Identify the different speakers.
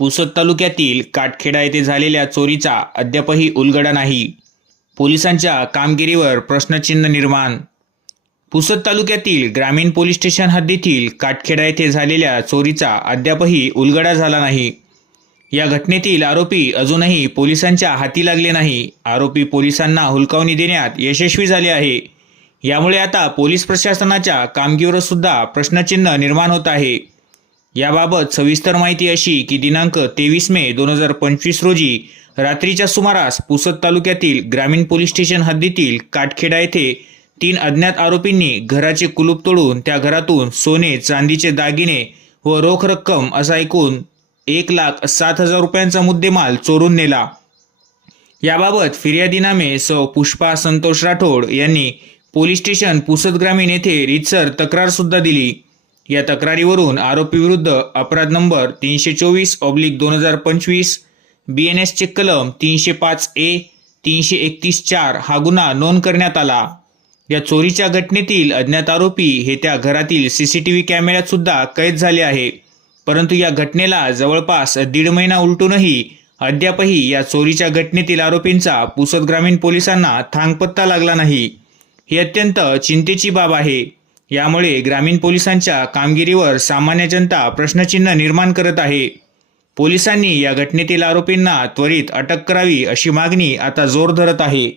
Speaker 1: पुसद तालुक्यातील काटखेडा येथे झालेल्या चोरीचा अद्यापही उलगडा नाही. पोलिसांच्या कामगिरीवर प्रश्नचिन्ह निर्माण. पुसद तालुक्यातील ग्रामीण पोलीस स्टेशन हद्दीतील काटखेडा येथे झालेल्या चोरीचा अद्यापही उलगडा झाला नाही. या घटनेतील आरोपी अजूनही पोलिसांच्या हाती लागले नाही. आरोपी पोलिसांना हुलकावणी देण्यात यशस्वी झाले आहे. यामुळे आता पोलीस प्रशासनाच्या कामगिरीवर सुद्धा प्रश्नचिन्ह निर्माण होत आहे. याबाबत सविस्तर माहिती अशी की दिनांक तेवीस मे दोन हजार पंचवीस रोजी रात्रीच्या सुमारास पुसद तालुक्यातील ग्रामीण पोलीस स्टेशन हद्दीतील काटखेडा येथे तीन अज्ञात आरोपींनी घराचे कुलूप तोडून त्या घरातून सोने चांदीचे दागिने व रोख रक्कम असा एकूण एक लाख सात हजार रुपयांचा मुद्देमाल चोरून नेला. याबाबत फिर्यादीनामे सौ पुष्पा संतोष राठोड यांनी पोलीस स्टेशन पुसद ग्रामीण येथे रीतसर तक्रार सुद्धा दिली. या तक्रारीवरून आरोपीविरुद्ध अपराध नंबर तीनशे चोवीस ऑब्लिक दोन हजार पंचवीस बी एन एसचे कलम तीनशे पाच ए तीनशे एकतीस चार हा गुन्हा नोंद करण्यात आला. या चोरीच्या घटनेतील अज्ञात आरोपी हे त्या घरातील सी सी टी कॅमेऱ्यात सुद्धा कैद झाले आहे. परंतु या घटनेला जवळपास दीड महिना उलटूनही अद्यापही या चोरीच्या घटनेतील आरोपींचा पुसद ग्रामीण पोलिसांना थांगपत्ता लागला नाही. ही अत्यंत चिंतेची बाब आहे. यामुळे ग्रामीण पोलिसांच्या कामगिरीवर सामान्य जनता प्रश्नचिन्ह निर्माण करत आहे. पोलिसांनी या घटनेतील आरोपींना त्वरित अटक करावी अशी मागणी आता जोर धरत आहे.